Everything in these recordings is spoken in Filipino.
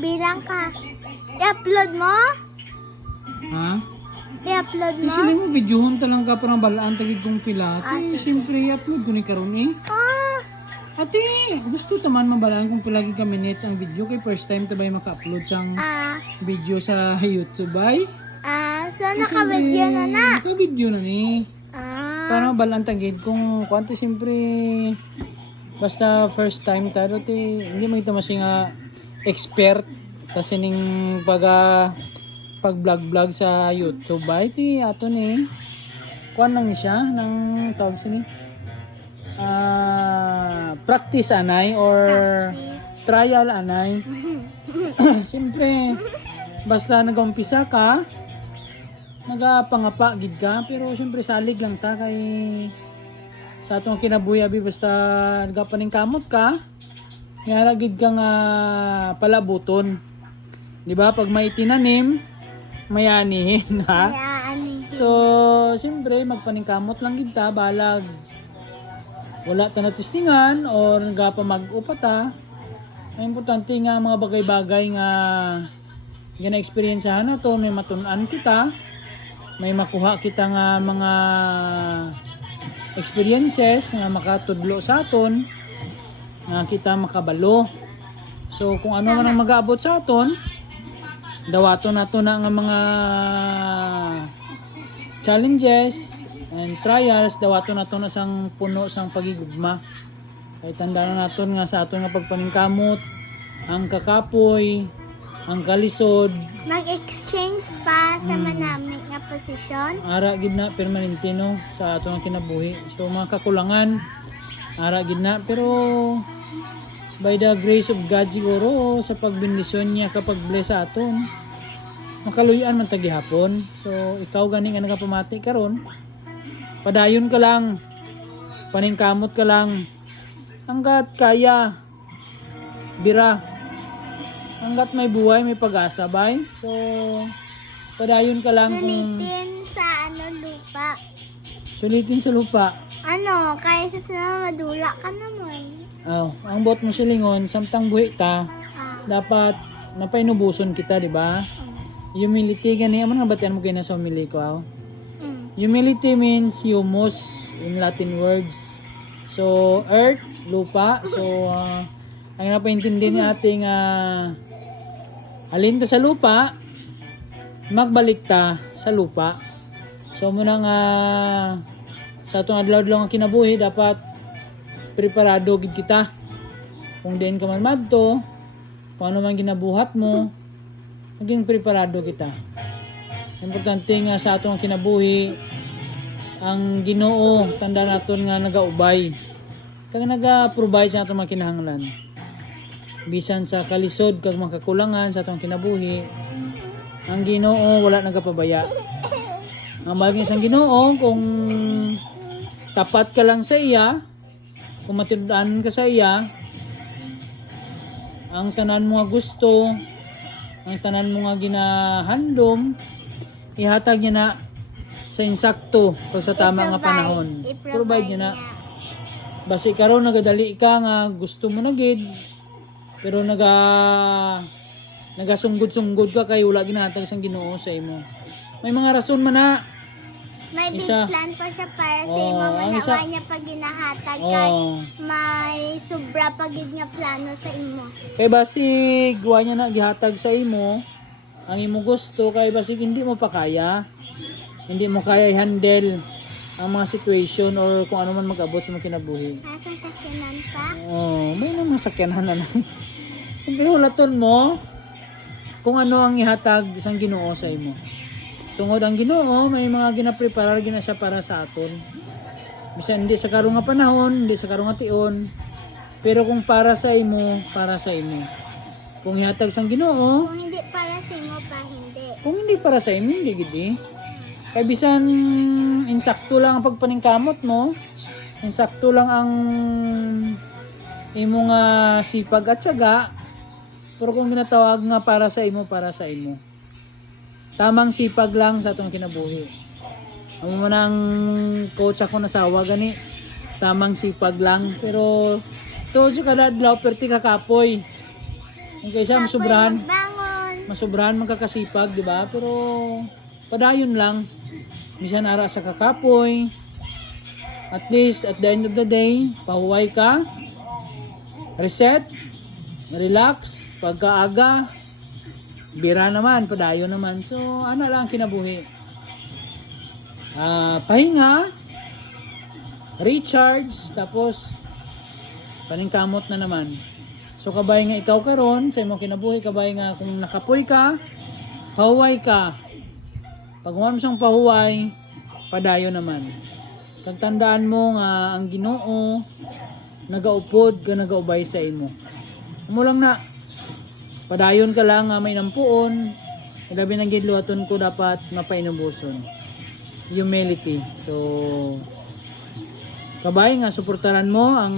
Bilang ka. I-upload mo? Ha? I-upload mo? Kasi mo videohon talang ka parang balaan tagid kong pila. sige. Siyempre i-upload ko ni karon eh. Ate, gusto taman mabalaan kung palagi ka minutes ang video kay first time tabay maka-upload sang video sa YouTube ay. So naka-video na na. Naka-video na ni. Para mabalaan tagid kung kwante siyempre basta first time taro ti hindi mo ito masing expert kasi ning pag vlog sa YouTube ay ti ato ni kuan lang ni siya ng tawag sini practice anay or trial anay. Siyempre basta nag-umpisa ka nagapangapa gid ka pero siyempre salig lang ta kay sa atong kinabuhi abi basta nagapaning kamot ka kaya gid ka nga palabuton, di ba? Pag may tinanim mayanihin ha. So siyempre magpaningkamot lang gid ta balag wala ta natistingan or nagapa mag-upata. Ang importante nga mga bagay-bagay nga gina-experiencehan nato may matun-an kita, may makuha kita nga mga experiences nga makatudlo sa aton nga kita makabalo. So kung ano man ang mag-aabot sa aton dawaton nato na nga mga challenges and trials dawaton nato na sang puno sang pagigugma. Kay tandaan naton nga sa aton nga pagpaningkamot ang kakapoy, ang kalisod, Mag-exchange pa sa manamit nga posisyon. ara gid na permanente no sa ato nga kinabuhi. So mga kakulangan ara gid na pero by the grace of God siguro sa pagbendisyon niya kapag bless sa aton makaluyan man tagi hapon. So ikaw gani nga nagapamati karon padayon ka lang, paningkamot ka lang hanggat kaya bira, hanggat may buhay may pag-asa bay. So padayon ka lang Sulitin sa lupa. sulitin sa lupa. Kaya sa madula ka naman. Ang bot mo silingon samtang buhi ta dapat napainubuson kita, di ba? Humility gani amo nga batian mo kay na sa humili ko. Humility means humus in Latin words. So earth, lupa. So ang napaintindi ni ating alin ta sa lupa magbalik ta sa lupa. So muna nga sa atong adlaw-adlaw nga kinabuhi dapat preparado gid kita. Kung diin ka man madto, kung ano man ginabuhat mo, maging preparado kita. Importante nga sa atong kinabuhi ang Ginoo tanda naton nga nagaubay. Kag naga-provide sa atong mga kinahanglan. Bisan sa kalisod kag makakulangan sa atong kinabuhi, ang Ginoo wala nagapabaya. Ang mahal sa Ginoo kung tapat ka lang sa iya, kung matindaan ka sa iya, ang tanan mo nga gusto, ang tanan mo nga ginahandom, ihatag niya na sa insakto pag sa tama nga panahon. Provide niya na. Basi karon nagadali ka nga gusto mo na gid, pero nagasunggod-sunggod ka kay wala ginahatag sang Ginoo sa imo. May mga rason man na. May big plan pa siya para sa imo. Manawa niya pag ginahatag kay may sobra pa gid nga plano sa imo. Kay basig guwa niya na gihatag sa imo ang imo gusto kay basig hindi mo pa kaya. Hindi mo kaya i-handle ang mga situation or kung ano man mag-abot sa mga kinabuhi. Nasang sakyanan pa? May mga sakyanan na. Siyempre hulaton mo kung ano ang ihatag sang Ginoo sa imo. Tungod ang Ginoo may mga ginapreparar gina siya para sa aton. Bisan hindi sa karong nga panahon, hindi sa karong nga tion, pero kung para sa imo, para sa imo. Kung ihatag sang Ginoo, kung hindi para sa imo pa hindi. Kung hindi para sa imo, hindi gid eh. Kaya bisan insakto lang ang pagpaningkamot mo, insakto lang ang imo nga sipag at tiyaga, pero kung ginatawag nga para sa imo, para sa imo. Tamang sipag lang sa atong kinabuhi. Amo man ang coach ako nasawa gani, tamang sipag lang. Pero to sa kada adlaw perti kakapoy. Yung kaysa Kapoy masubrahan, magbangon. masubrahan magkakasipag, di ba? Pero padayon lang. Bisan ara sa kakapoy. At least at the end of the day, pahuway ka, reset, relax, pagkaaga, bira naman, padayon naman. So, ano lang kinabuhi. Pahinga, recharge, tapos paningkamot na naman. So kabay nga ikaw karon sa imong kinabuhi, kabay nga kung nakapoy ka, pahuway ka. Pag mo siyang pahuway, padayon naman. Kag tandaan mo nga ang Ginoo nagaupod ka nagaubay sa imo. Amo lang na. Padayon ka lang nga may nampuon. Ilabi nang gidluwaton ko dapat mapainubuson. Humility. So kabay nga suportaran mo ang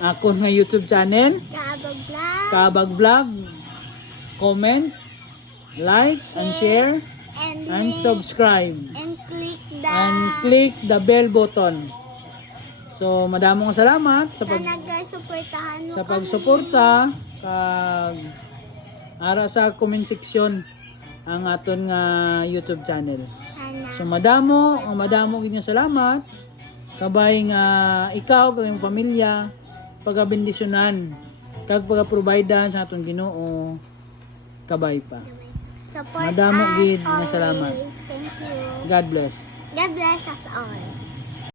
akon nga YouTube channel, Kaabag vlog. Kaabag Vlog. Comment, like, and share, And and link, subscribe. and Click the bell button. So, madamong salamat sa sana guys, supportahan mo sa pagsuporta kag ara sa comment section ang aton nga YouTube channel. Sana. So madamo gid nga salamat kabay nga ikaw kag imong pamilya pagabendisyonan kag pagaprovidean sa aton Ginoo kabay pa. Support Madamo us gid nga always. salamat. Thank you. God bless. God bless us all.